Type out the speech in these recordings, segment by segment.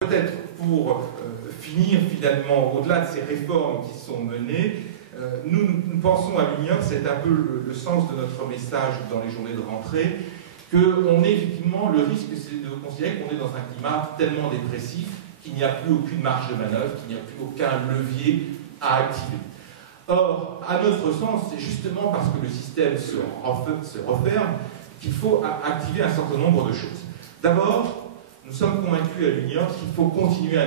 Peut-être pour finir finalement, au-delà de ces réformes qui sont menées, nous pensons à l'Union, c'est un peu le sens de notre message dans les journées de rentrée, qu'on est effectivement, le risque c'est de considérer qu'on est dans un climat tellement dépressif qu'il n'y a plus aucune marge de manœuvre, qu'il n'y a plus aucun levier à activer. Or, à notre sens, c'est justement parce que le système se referme qu'il faut activer un certain nombre de choses. D'abord, nous sommes convaincus à l'Union qu'il faut continuer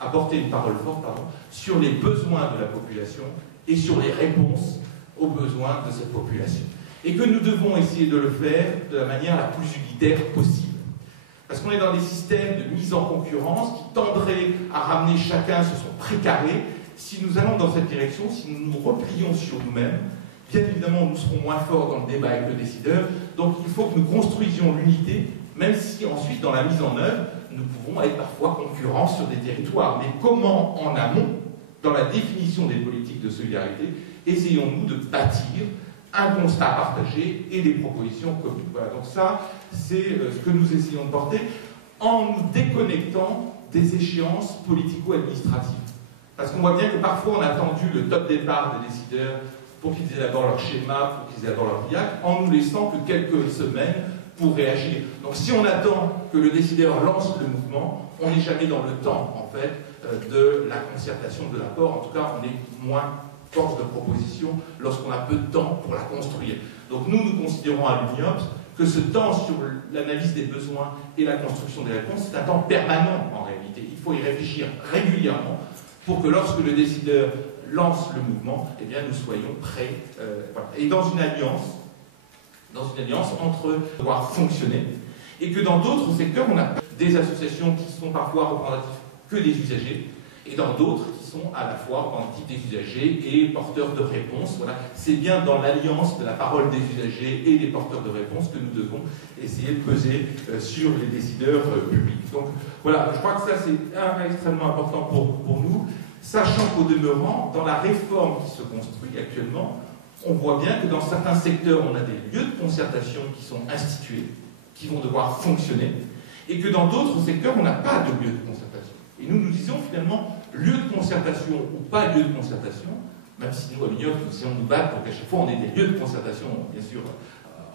à porter une parole forte sur les besoins de la population et sur les réponses aux besoins de cette population. Et que nous devons essayer de le faire de la manière la plus unitaire possible. Parce qu'on est dans des systèmes de mise en concurrence qui tendraient à ramener chacun sur son précaré. Si nous allons dans cette direction, si nous nous replions sur nous-mêmes, bien évidemment nous serons moins forts dans le débat avec le décideur. Donc il faut que nous construisions l'unité, même si ensuite dans la mise en œuvre, nous pouvons être parfois concurrents sur des territoires. Mais comment en amont, dans la définition des politiques de solidarité, essayons-nous de bâtir un constat partagé et des propositions communes. Voilà, donc ça, c'est ce que nous essayons de porter en nous déconnectant des échéances politico-administratives. Parce qu'on voit bien que parfois on a attendu le top départ des décideurs pour qu'ils élaborent leur schéma, pour qu'ils élaborent leur VIAC, en nous laissant que quelques semaines pour réagir. Donc si on attend que le décideur lance le mouvement, on n'est jamais dans le temps, en fait, de la concertation, de l'apport. En tout cas, on est moins force de proposition lorsqu'on a peu de temps pour la construire. Donc nous considérons à l'UNIOPS que ce temps sur l'analyse des besoins et la construction des réponses, c'est un temps permanent en réalité. Il faut y réfléchir régulièrement pour que lorsque le décideur lance le mouvement, eh bien nous soyons prêts. Voilà. Et dans une alliance entre pouvoir fonctionner, et que dans d'autres secteurs, on a des associations qui sont parfois représentatives que des usagers, et dans d'autres qui sont à la fois représentatifs des usagers et porteurs de réponses. Voilà. C'est bien dans l'alliance de la parole des usagers et des porteurs de réponses que nous devons essayer de peser sur les décideurs publics. Donc voilà, je crois que ça c'est extrêmement important pour nous, sachant qu'au demeurant, dans la réforme qui se construit actuellement, on voit bien que dans certains secteurs, on a des lieux de concertation qui sont institués, qui vont devoir fonctionner, et que dans d'autres secteurs, on n'a pas de lieu de concertation. Et nous disons finalement, lieu de concertation ou pas lieu de concertation, même si nous, à l'Union, nous essayons de nous battre pour qu'à chaque fois on ait des lieux de concertation, bien sûr,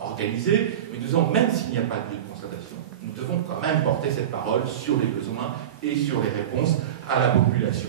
organisés, mais nous disons, même s'il n'y a pas de lieu de concertation, nous devons quand même porter cette parole sur les besoins et sur les réponses à la population.